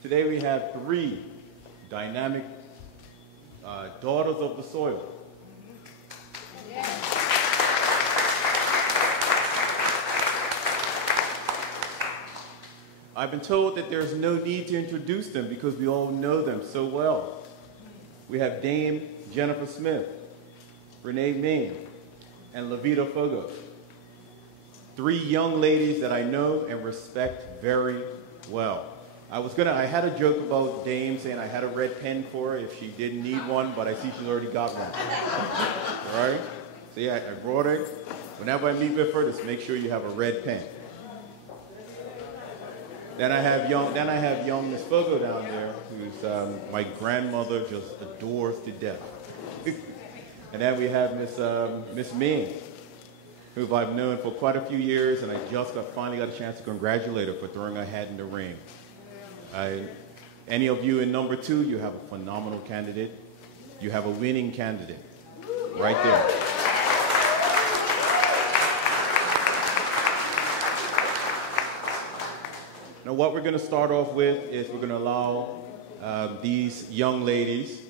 Today we have three dynamic daughters of the soil. I've been told that there's no need to introduce them because we all know them so well. We have Dame Jennifer Smith, Renee Main, and Levita Fogo. Three young ladies that I know and respect very well. I had a joke about Dame saying I had a red pen for her if she didn't need one, but I see she's already got one. All right? So yeah, I brought her. Whenever I meet with her, just make sure you have a red pen. Then I have young Miss Fogo down there, who's my grandmother just adores to death. And then we have Miss Ming, who I've known for quite a few years, and I just finally got a chance to congratulate her for throwing her hat in the ring. Any of you in number 2, you have a phenomenal candidate. You have a winning candidate right there. Now what we're going to start off with is we're going to allow these young ladies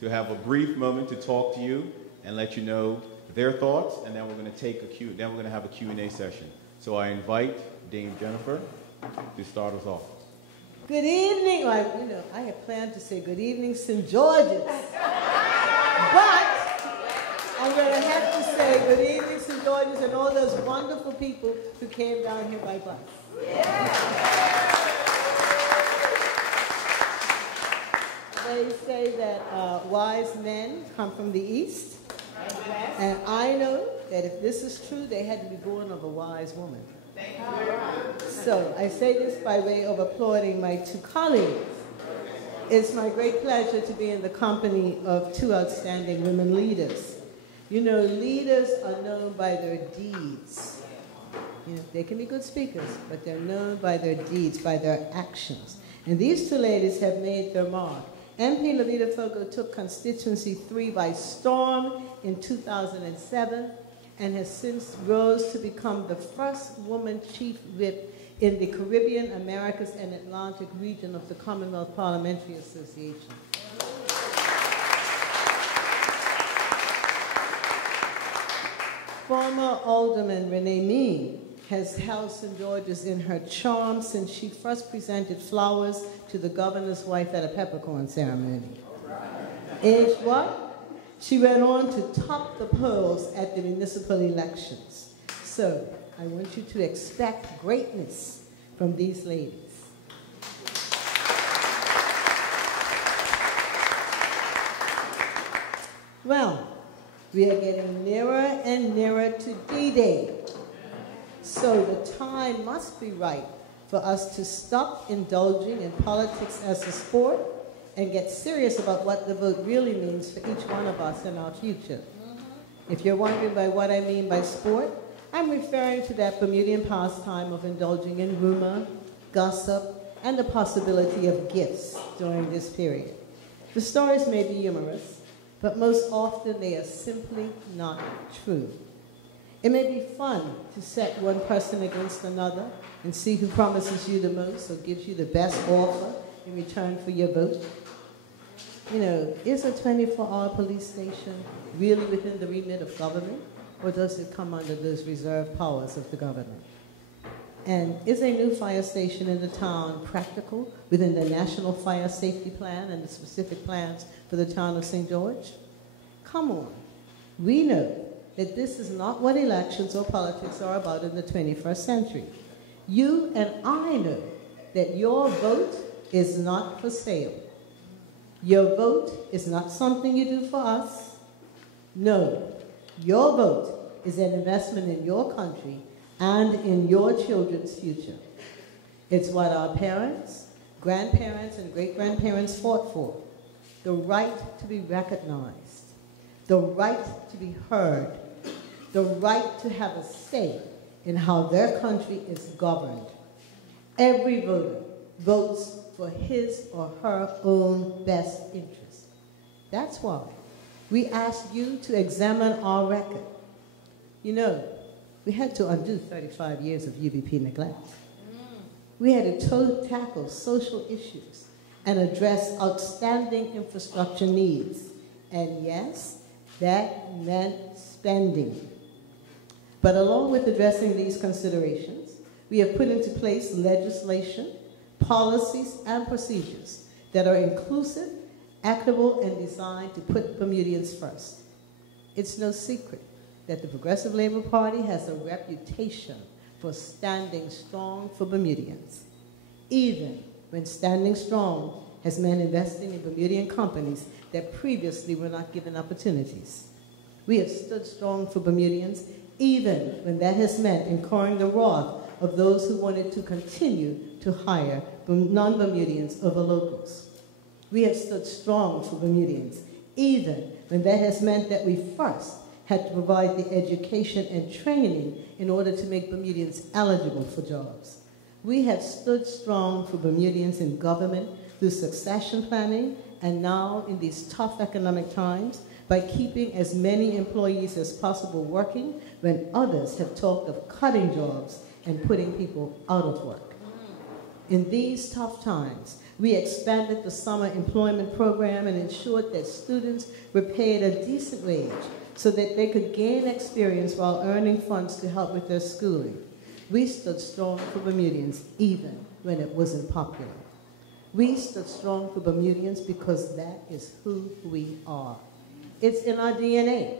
to have a brief moment to talk to you and let you know their thoughts, and then we're going to have a Q&A session. So I invite Dame Jennifer to start us off. Good evening. I had planned to say good evening, St. George's. But I'm going to have to say good evening, St. George's, and all those wonderful people who came down here by bus. They say that wise men come from the East. And I know that if this is true, they had to be born of a wise woman. So I say this by way of applauding my 2 colleagues. It's my great pleasure to be in the company of 2 outstanding women leaders. You know, leaders are known by their deeds. You know, they can be good speakers, but they're known by their deeds, by their actions. And these 2 ladies have made their mark. MP Levita Fogo took Constituency 3 by storm in 2007 and has since rose to become the first woman chief whip in the Caribbean, Americas, and Atlantic region of the Commonwealth Parliamentary Association. Former Alderman Renee Mean has held St. George's in her charm since she first presented flowers to the governor's wife at a peppercorn ceremony. Age what? She went on to top the polls at the municipal elections. So I want you to expect greatness from these ladies. Well, we are getting nearer and nearer to D-Day. So the time must be right for us to stop indulging in politics as a sport and get serious about what the vote really means for each one of us in our future. If you're wondering by what I mean by sport, I'm referring to that Bermudian pastime of indulging in rumor, gossip, and the possibility of gifts during this period. The stories may be humorous, but most often they are simply not true. It may be fun to set one person against another and see who promises you the most or gives you the best offer in return for your vote. You know, is a 24-hour police station really within the remit of government, or does it come under those reserved powers of the government? And is a new fire station in the town practical within the National Fire Safety Plan and the specific plans for the town of St. George? Come on. We know that this is not what elections or politics are about in the 21st century. You and I know that your vote is not for sale. Your vote is not something you do for us. No, your vote is an investment in your country and in your children's future. It's what our parents, grandparents, and great-grandparents fought for. The right to be recognized, the right to be heard, the right to have a say in how their country is governed. Every voter votes for his or her own best interest. That's why we ask you to examine our record. You know, we had to undo 35 years of UBP neglect. We had to tackle social issues and address outstanding infrastructure needs. And yes, that meant spending. But along with addressing these considerations, we have put into place legislation, policies, and procedures that are inclusive, equitable, and designed to put Bermudians first. It's no secret that the Progressive Labor Party has a reputation for standing strong for Bermudians, even when standing strong has meant investing in Bermudian companies that previously were not given opportunities. We have stood strong for Bermudians, even when that has meant incurring the wrath of those who wanted to continue to hire non-Bermudians over locals. We have stood strong for Bermudians, even when that has meant that we first had to provide the education and training in order to make Bermudians eligible for jobs. We have stood strong for Bermudians in government through succession planning, and now in these tough economic times by keeping as many employees as possible working when others have talked of cutting jobs and putting people out of work. In these tough times, we expanded the summer employment program and ensured that students were paid a decent wage so that they could gain experience while earning funds to help with their schooling. We stood strong for Bermudians even when it wasn't popular. We stood strong for Bermudians because that is who we are. It's in our DNA.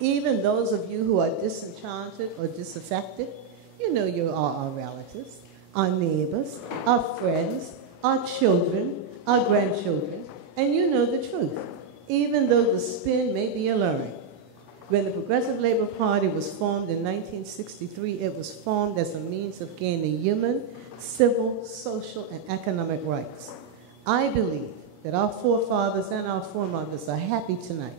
Even those of you who are disenchanted or disaffected, you know you are our relatives, our neighbors, our friends, our children, our grandchildren, and you know the truth, even though the spin may be alluring. When the Progressive Labor Party was formed in 1963, it was formed as a means of gaining human, civil, social, and economic rights. I believe that our forefathers and our foremothers are happy tonight.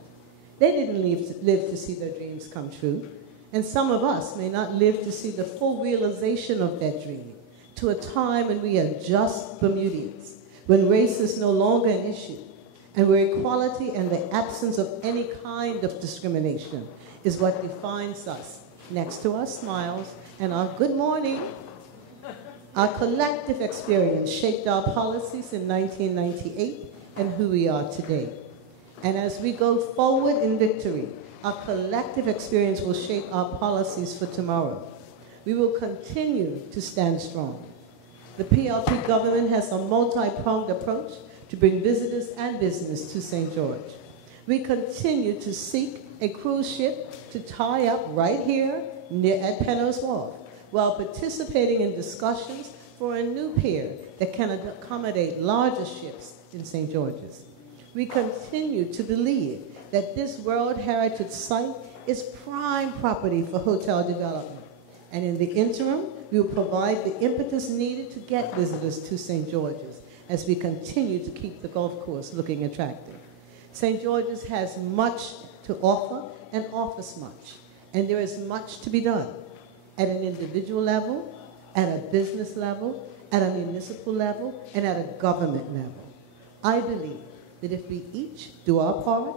They didn't live to see their dreams come true, and some of us may not live to see the full realization of that dream, to a time when we are just Bermudians, when race is no longer an issue, and where equality and the absence of any kind of discrimination is what defines us, next to our smiles and our good morning. Our collective experience shaped our policies in 1998 and who we are today. And as we go forward in victory, our collective experience will shape our policies for tomorrow. We will continue to stand strong. The PLP government has a multi-pronged approach to bring visitors and business to St. George. We continue to seek a cruise ship to tie up right here at Penrose Wharf, while participating in discussions for a new pier that can accommodate larger ships in St. George's. We continue to believe that this World Heritage Site is prime property for hotel development. And in the interim, we will provide the impetus needed to get visitors to St. George's as we continue to keep the golf course looking attractive. St. George's has much to offer and offers much, and there is much to be done at an individual level, at a business level, at a municipal level, and at a government level. I believe that if we each do our part,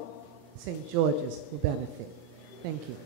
St. George's will benefit. Thank you.